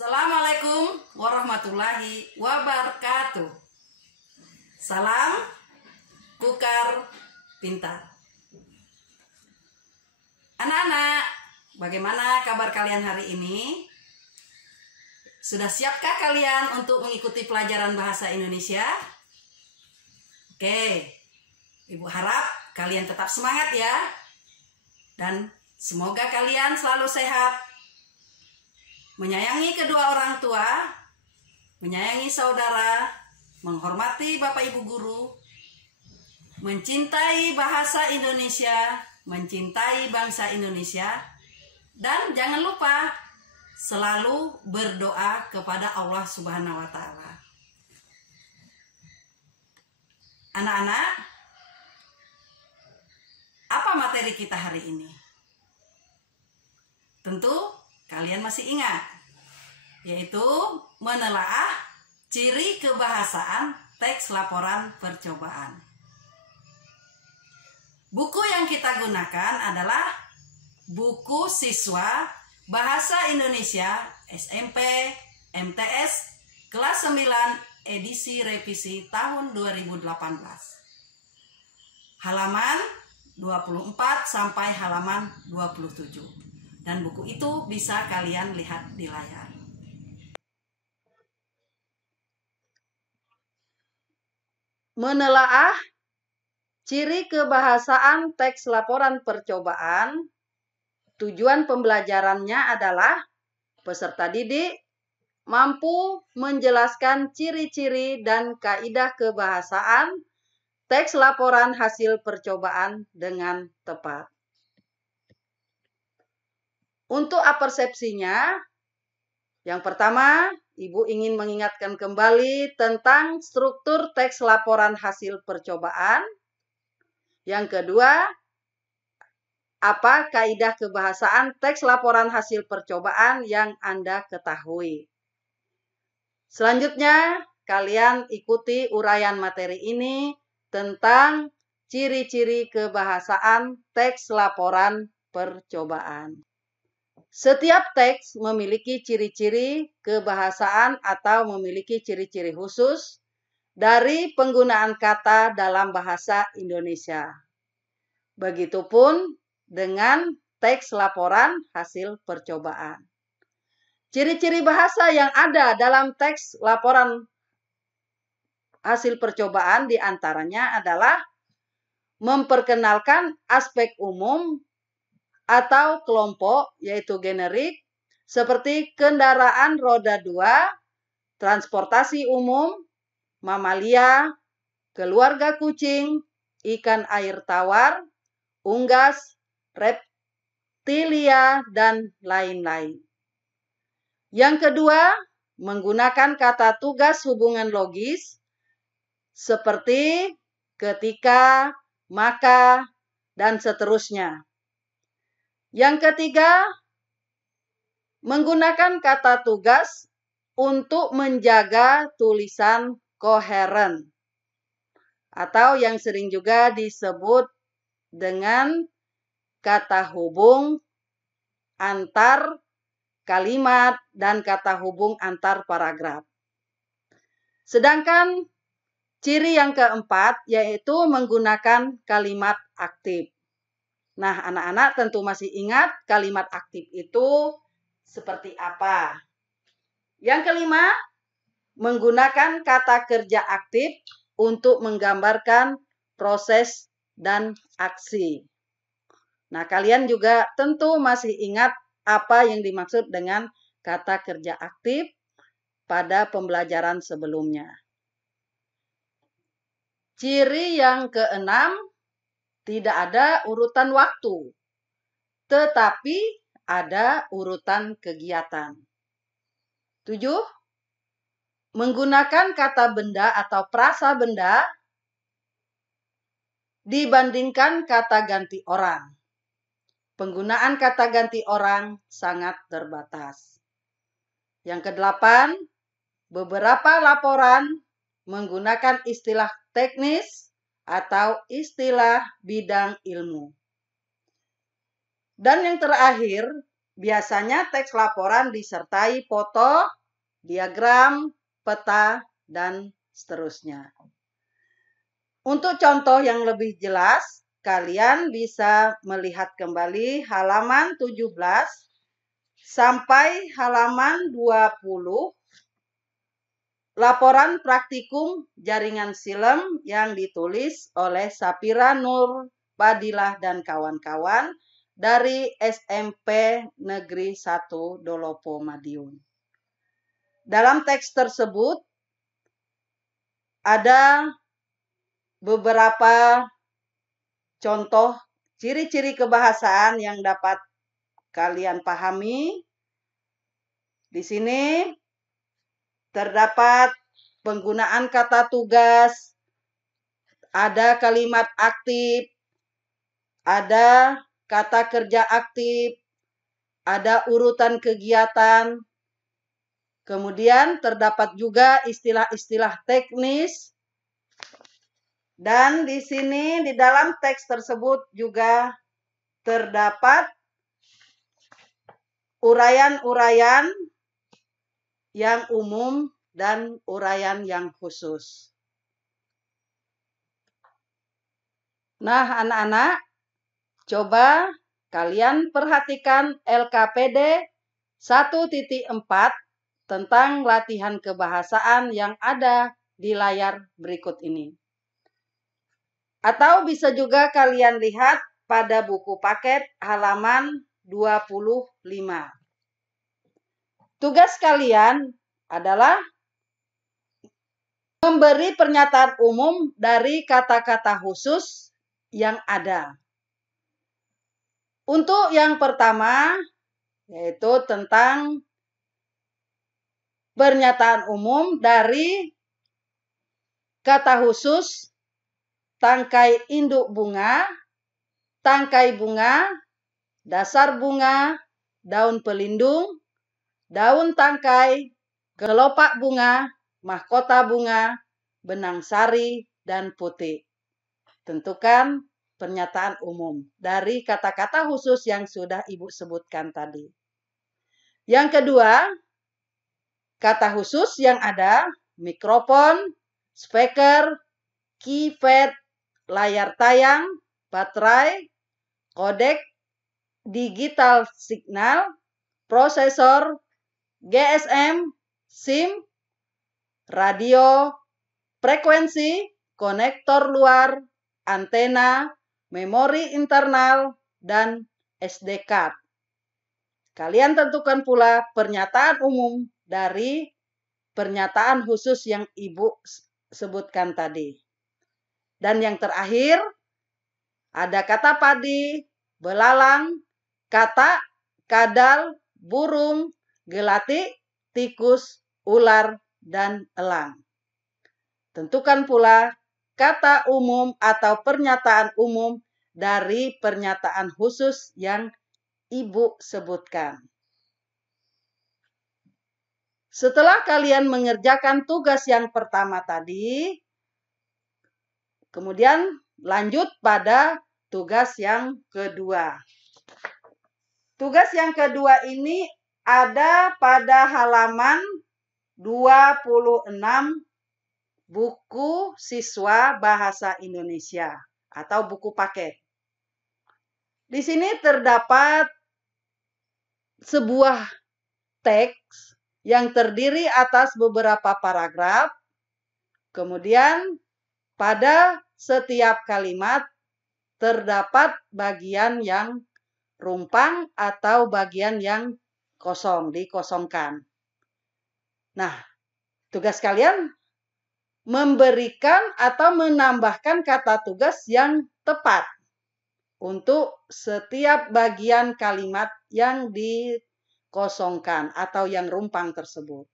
Assalamualaikum warahmatullahi wabarakatuh. Salam Kukar Pintar. Anak-anak, bagaimana kabar kalian hari ini? Sudah siapkah kalian untuk mengikuti pelajaran bahasa Indonesia? Oke, Ibu harap kalian tetap semangat ya. Dan semoga kalian selalu sehat, menyayangi kedua orang tua, menyayangi saudara, menghormati Bapak Ibu guru, mencintai bahasa Indonesia, mencintai bangsa Indonesia, dan jangan lupa selalu berdoa kepada Allah Subhanahu wa Ta'ala. Anak-anak, apa materi kita hari ini? Tentu kalian masih ingat, yaitu menelaah ciri kebahasaan teks laporan percobaan. Buku yang kita gunakan adalah buku siswa Bahasa Indonesia SMP MTS kelas 9 edisi revisi tahun 2018. Halaman 24 sampai halaman 27. Dan buku itu bisa kalian lihat di layar. Menelaah ciri kebahasaan teks laporan percobaan. Tujuan pembelajarannya adalah peserta didik mampu menjelaskan ciri-ciri dan kaidah kebahasaan teks laporan hasil percobaan dengan tepat. Untuk apersepsinya, yang pertama, Ibu ingin mengingatkan kembali tentang struktur teks laporan hasil percobaan. Yang kedua, apa kaidah kebahasaan teks laporan hasil percobaan yang Anda ketahui. Selanjutnya, kalian ikuti uraian materi ini tentang ciri-ciri kebahasaan teks laporan percobaan. Setiap teks memiliki ciri-ciri kebahasaan atau memiliki ciri-ciri khusus dari penggunaan kata dalam bahasa Indonesia. Begitupun dengan teks laporan hasil percobaan. Ciri-ciri bahasa yang ada dalam teks laporan hasil percobaan diantaranya adalah memperkenalkan aspek umum atau kelompok, yaitu generik, seperti kendaraan roda 2, transportasi umum, mamalia, keluarga kucing, ikan air tawar, unggas, reptilia, dan lain-lain. Yang kedua, menggunakan kata tugas hubungan logis seperti ketika, maka, dan seterusnya. Yang ketiga, menggunakan kata tugas untuk menjaga tulisan koheren atau yang sering juga disebut dengan kata hubung antar kalimat dan kata hubung antar paragraf. Sedangkan ciri yang keempat yaitu menggunakan kalimat aktif. Nah, anak-anak tentu masih ingat kalimat aktif itu seperti apa. Yang kelima, menggunakan kata kerja aktif untuk menggambarkan proses dan aksi. Nah, kalian juga tentu masih ingat apa yang dimaksud dengan kata kerja aktif pada pembelajaran sebelumnya. Ciri yang keenam, tidak ada urutan waktu, tetapi ada urutan kegiatan. 7. Menggunakan kata benda atau prasa benda dibandingkan kata ganti orang. Penggunaan kata ganti orang sangat terbatas. Yang kedelapan, beberapa laporan menggunakan istilah teknis atau istilah bidang ilmu. Dan yang terakhir, Biasanya teks laporan disertai foto, diagram, peta, dan seterusnya. Untuk contoh yang lebih jelas, kalian bisa melihat kembali halaman 17 sampai halaman 20 laporan praktikum jaringan silem yang ditulis oleh Sapira Nur Fadilah dan kawan-kawan dari SMP Negeri 1 Dolopo Madiun. Dalam teks tersebut ada beberapa contoh ciri-ciri kebahasaan yang dapat kalian pahami. Di sini terdapat penggunaan kata tugas, ada kalimat aktif, ada kata kerja aktif, ada urutan kegiatan, kemudian terdapat juga istilah-istilah teknis. Dan di sini di dalam teks tersebut juga terdapat uraian-uraian yang umum dan uraian yang khusus. Nah, anak-anak, coba kalian perhatikan LKPD 1.4 tentang latihan kebahasaan yang ada di layar berikut ini. Atau bisa juga kalian lihat pada buku paket halaman 25. Tugas kalian adalah memberi pernyataan umum dari kata-kata khusus yang ada. Untuk yang pertama, yaitu tentang pernyataan umum dari kata khusus tangkai induk bunga, tangkai bunga, dasar bunga, daun pelindung, daun tangkai, kelopak bunga, mahkota bunga, benang sari, dan putih. Tentukan pernyataan umum dari kata-kata khusus yang sudah Ibu sebutkan tadi. Yang kedua, kata khusus yang ada mikrofon, speaker, keypad, layar tayang, baterai, kodek, digital signal, prosesor, GSM, SIM, radio, frekuensi, konektor luar, antena, memori internal, dan SD card. Kalian tentukan pula pernyataan umum dari pernyataan khusus yang Ibu sebutkan tadi. Dan yang terakhir, ada kata padi, belalang, katak, kadal, burung, gelatik, tikus, ular, dan elang. Tentukan pula kata umum atau pernyataan umum dari pernyataan khusus yang Ibu sebutkan. Setelah kalian mengerjakan tugas yang pertama tadi, kemudian lanjut pada tugas yang kedua. Tugas yang kedua ini ada pada halaman 26 buku siswa bahasa Indonesia atau buku paket. Di sini terdapat sebuah teks yang terdiri atas beberapa paragraf. Kemudian pada setiap kalimat terdapat bagian yang rumpang atau bagian yang kosong, dikosongkan. Nah, tugas kalian memberikan atau menambahkan kata tugas yang tepat untuk setiap bagian kalimat yang dikosongkan atau yang rumpang tersebut.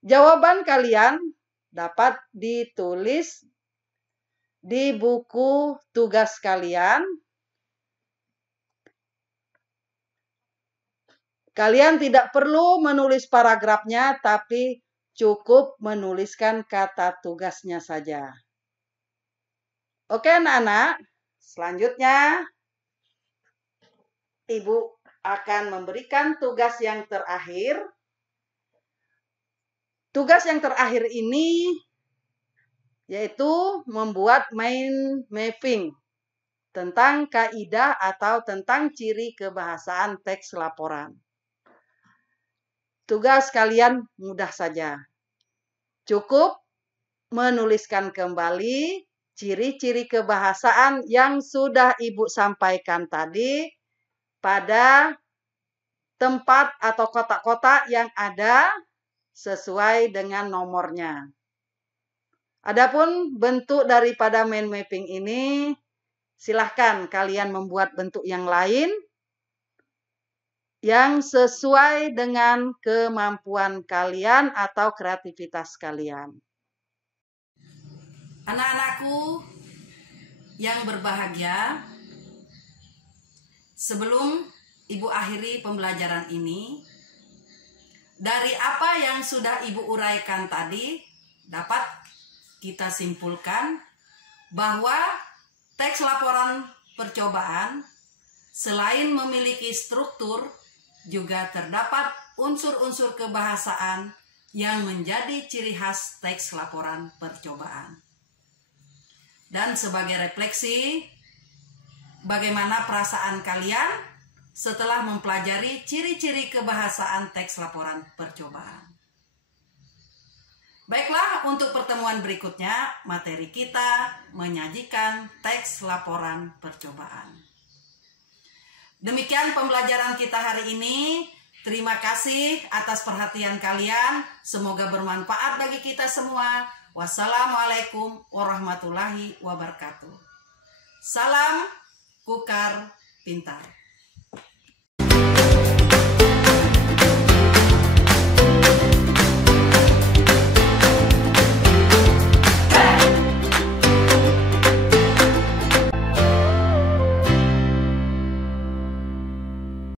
Jawaban kalian dapat ditulis di buku tugas kalian. Kalian tidak perlu menulis paragrafnya, tapi cukup menuliskan kata tugasnya saja. Oke anak-anak, selanjutnya Ibu akan memberikan tugas yang terakhir. Tugas yang terakhir ini yaitu membuat mind mapping tentang kaidah atau tentang ciri kebahasaan teks laporan. Tugas kalian mudah saja. Cukup menuliskan kembali ciri-ciri kebahasaan yang sudah Ibu sampaikan tadi pada tempat atau kotak-kotak yang ada sesuai dengan nomornya. Adapun bentuk daripada mind mapping ini, silahkan kalian membuat bentuk yang lain yang sesuai dengan kemampuan kalian atau kreativitas kalian. Anak-anakku yang berbahagia, sebelum Ibu akhiri pembelajaran ini, dari apa yang sudah Ibu uraikan tadi, dapat kita simpulkan bahwa teks laporan percobaan selain memiliki struktur, juga terdapat unsur-unsur kebahasaan yang menjadi ciri khas teks laporan percobaan. Dan sebagai refleksi, bagaimana perasaan kalian setelah mempelajari ciri-ciri kebahasaan teks laporan percobaan? Baiklah, untuk pertemuan berikutnya, materi kita menyajikan teks laporan percobaan. Demikian pembelajaran kita hari ini. Terima kasih atas perhatian kalian. Semoga bermanfaat bagi kita semua. Wassalamualaikum warahmatullahi wabarakatuh. Salam Kukar Pintar.